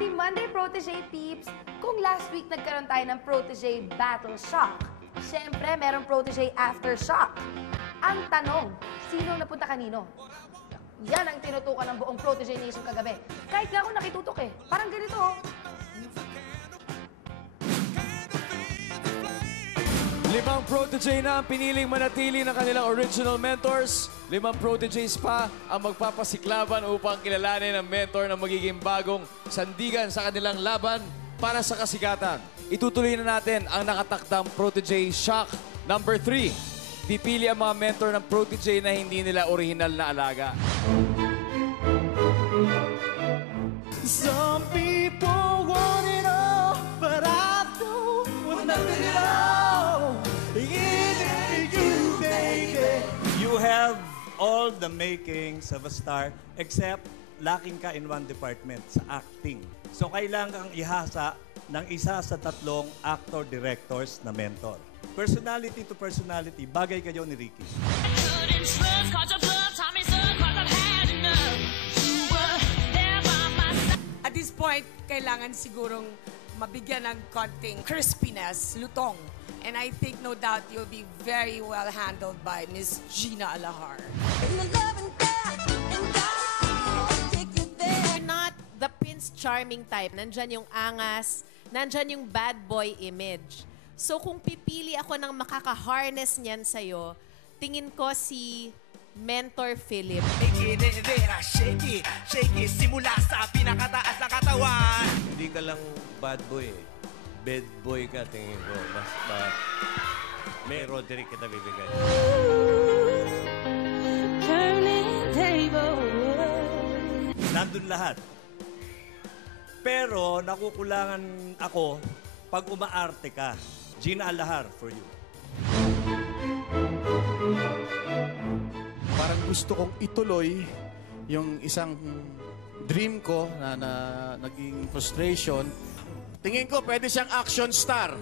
Happy Monday, Protege Peeps! Kung last week nagkaroon tayo ng Protege Battle Shock, syempre merong Protege Aftershock. Ang tanong, sinong napunta kanino? Yan ang tinutukan ng buong Protege Nation kagabi. Kahit nga ako nakitutok eh. Parang ganito oh. Limang protege na ang piniling manatili ng kanilang original mentors. 5 proteges pa ang magpapasiklaban upang kilalanin ang mentor na magiging bagong sandigan sa kanilang laban para sa kasigatan. Itutuloy na natin ang nakatakdang protege shock number 3. Pipili ang mga mentor ng protege na hindi nila original na alaga. Some people want it all, but I don't want nothing at all. You, baby. You have all the makings of a star, except lacking ka in one department, sa acting. So kailangan kang ihasa ng isa sa 3 actor-directors na mentor. Personality to personality, bagay kayo ni Ricky. At this point, kailangan sigurong mabigyan ng konting crispiness, lutong. And I think no doubt you'll be very well handled by Miss Gina Alahar. You're not the Prince Charming type. Nandyan yung angas, nandyan yung bad boy image. So kung pipili ako ng makaka-harness niyan sa'yo, tingin ko si Mentor Philip. Shake it, simula sa pinakataas na katawan. Hindi ka lang bad boy eh. Bad boy ka, tingin ko. May Roderick kita bibigay. Nandun lahat. Pero nakukulangan ako pag umaarte ka. Gina Alahar for you. Parang gusto kong ituloy yung isang dream ko na naging frustration. Tingin ko pwede siyang action star,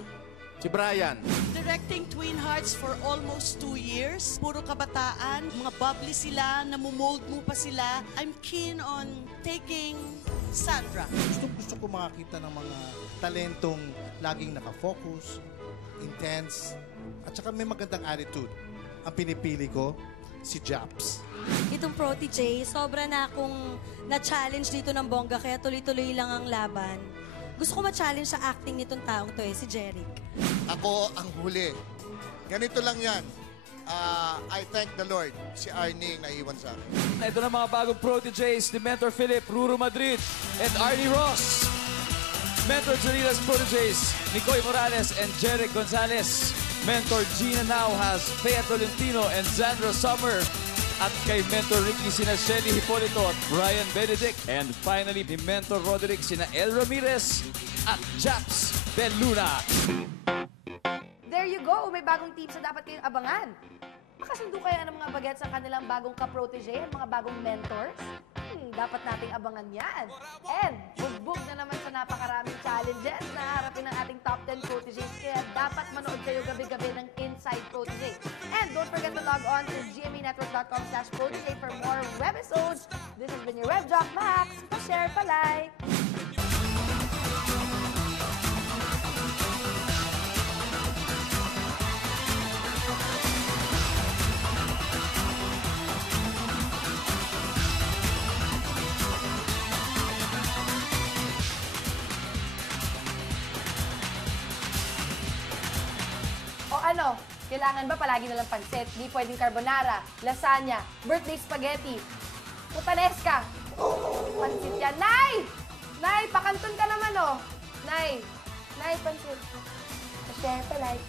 si Brian. Directing Twin Hearts for almost 2 years. Puro kabataan, mga bubbly sila, namumold mo pa sila. I'm keen on taking Sandra. Gusto ko makakita ng mga talentong laging nakafocus, intense, at saka may magandang attitude. Ang pinipili ko, si Japs. Itong protege, sobra na akong na-challenge dito ng bongga, kaya tuloy-tuloy lang ang laban. Gusto ko ma-challenge sa acting nitong taong to si Jeric. Ako ang huli. Ganito lang yan. I thank the Lord. Si Arnie naiwan sa akin. Ito na mga bagong proteges ni Mentor Philip, Ruru Madrid, and Arnie Ross. Mentor Janila's proteges, Nicoy Morales and Jeric Gonzalez. Mentor Gina now has Thea Tolentino and Zandra Summer. At kay Mentor Ricky sina Shelly Hipolito at Brian Benedict. And finally, ni Mentor Roderick sina El Ramirez at Japs Del Luna. There you go! May bagong tips na dapat kayong abangan. Makasundo kaya ng mga bagets ang kanilang bagong ka-protege at mga bagong mentors? Dapat nating abangan yan. And bugbog na naman sa napakaraming challenges na harapin ng ating top 10 proteges. Kaya dapat manood kayo gabi-gabi ng Inside Protege. And don't forget to log on to gmenetwork.com/protege for more webisodes. This has been your Web Jock Max. Pa-share, pa-like. Ano, kailangan ba palagi na lang pansit? Di pwedeng carbonara, lasagna, birthday spaghetti, putanesca. Pansit yan. Nay! Nay, pakanton ka naman, oh. Nay, pansit. Pa-share, pa-like.